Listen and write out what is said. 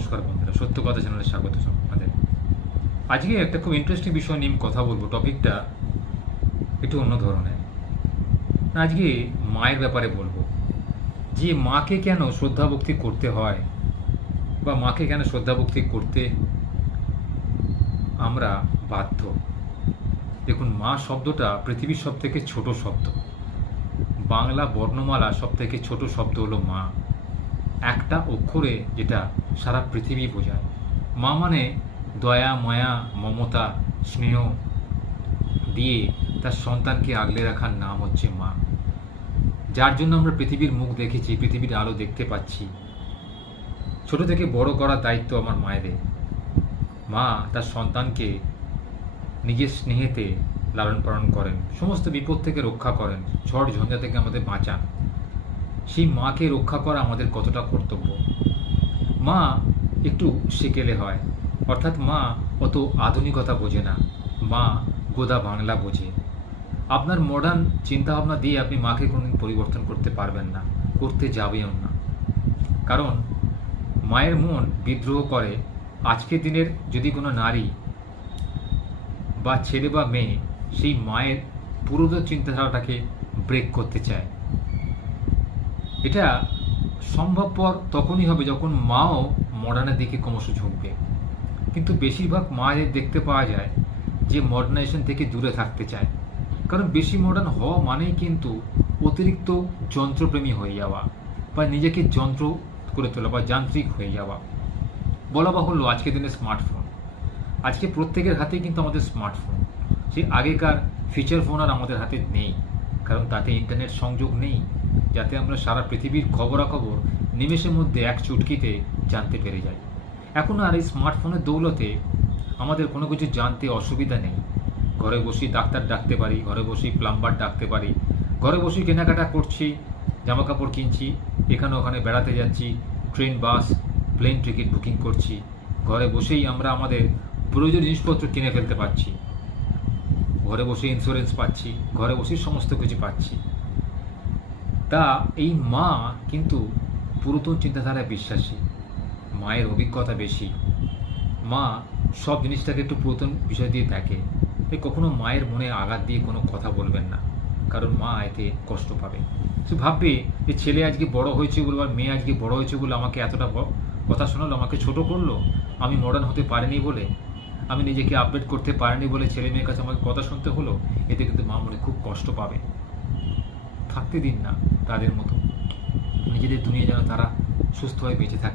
নমস্কার বন্ধুরা, সত্য কথা চ্যানেলে স্বাগত আপনাদের। আজকে একটা খুব ইন্টারেস্টিং বিষয় নিয়ে কথা বলবো। টপিকটা একটু অন্য ধরনের। আজকে মায়ের ব্যাপারে বলবো যে মাকে কেন শ্রদ্ধা ভক্তি করতে হয় বা মাকে কেন শ্রদ্ধা ভক্তি করতে আমরা বাধ্য। দেখুন, মা শব্দটা পৃথিবীর সব থেকে ছোট শব্দ। বাংলা বর্ণমালা সব থেকে ছোট শব্দ হলো মা। একটা অক্ষরে যেটা সারা পৃথিবী বোঝায়। মা মানে দয়া, মায়া, মমতা, স্নেহ দিয়ে তার সন্তানকে আগলে রাখার নাম হচ্ছে মা। যার জন্য আমরা পৃথিবীর মুখ দেখেছি, পৃথিবীর আলো দেখতে পাচ্ছি। ছোট থেকে বড় করার দায়িত্ব আমার মায়েদের। মা তার সন্তানকে নিজের স্নেহেতে লালন পালন করেন, সমস্ত বিপদ থেকে রক্ষা করেন, ঝড় ঝঞ্ঝা থেকে আমাদের বাঁচান। সেই মাকে রক্ষা করা আমাদের কতটা কর্তব্য। মা একটু সেকেলে হয়, অর্থাৎ মা অত আধুনিকতা বোঝে না, মা গোদা বাংলা বোঝে। আপনার মডার্ন চিন্তাভাবনা দিয়ে আপনি মাকে কোনোদিন পরিবর্তন করতে পারবেন না, করতে যাবেও না। কারণ মায়ের মন বিদ্রোহ করে। আজকের দিনের যদি কোনো নারী বা ছেলে বা মেয়ে সেই মায়ের পুরোদর চিন্তাধারাটাকে ব্রেক করতে চায়, এটা সম্ভবপর তখনই হবে যখন মাও মডার্নের দিকে ক্রমশ ঝুঁকবে। কিন্তু বেশিরভাগ মায়ের দেখতে পাওয়া যায় যে মডার্নাইজেশন থেকে দূরে থাকতে চায়। কারণ বেশি মডার্ন হওয়া মানেই কিন্তু অতিরিক্ত যন্ত্রপ্রেমী হয়ে যাওয়া বা নিজেকে যন্ত্র করে তোলা বা যান্ত্রিক হয়ে যাওয়া। বলা বাহুল্য, আজকের দিনে স্মার্টফোন, আজকে প্রত্যেকের হাতেই কিন্তু আমাদের স্মার্টফোন। সেই আগেকার ফিচার ফোন আর আমাদের হাতে নেই, কারণ তাতে ইন্টারনেট সংযোগ নেই, যাতে আমরা সারা পৃথিবীর খবরাখবর নিমেষের মধ্যে এক চুটকিতে জানতে পেরে যাই। এখন আর এই স্মার্টফোনের দৌলতে আমাদের কোনো কিছু জানতে অসুবিধা নেই। ঘরে বসেই ডাক্তার ডাকতে পারি, ঘরে বসেই প্লাম্বার ডাকতে পারি, ঘরে বসেই কেনাকাটা করছি, জামা কাপড় কিনছি, এখানে ওখানে বেড়াতে যাচ্ছি, ট্রেন, বাস, প্লেন টিকিট বুকিং করছি। ঘরে বসেই আমরা আমাদের প্রয়োজনীয় জিনিসপত্র কিনে ফেলতে পারছি, ঘরে বসে ইন্স্যুরেন্স পাচ্ছি, ঘরে বসেই সমস্ত কিছু পাচ্ছি। তা এই মা কিন্তু পুরাতন চিন্তাধারায় বিশ্বাসী, মায়ের অভিজ্ঞতা বেশি। মা সব জিনিসটাকে একটু পুরাতন বিষয় দিয়ে দেখে। তাই কখনো মায়ের মনে আঘাত দিয়ে কোনো কথা বলবেন না, কারণ মা এতে কষ্ট পাবে। সে ভাববে যে ছেলে আজকে বড় হয়েছে বলে বা মেয়ে আজকে বড় হয়েছে বলে আমাকে এতটা কথা শোনালো, আমাকে ছোট করলো, আমি মডার্ন হতে পারিনি বলে, আমি নিজেকে আপডেট করতে পারিনি বলে ছেলে মেয়ের কাছে আমাকে কথা শুনতে হলো। এতে কিন্তু মা মনে খুব কষ্ট পাবে। থাকতে দিন না তাদের মতো, নিজেদের দুনিয়া যেন তারা সুস্থভাবে বেঁচে থাকে।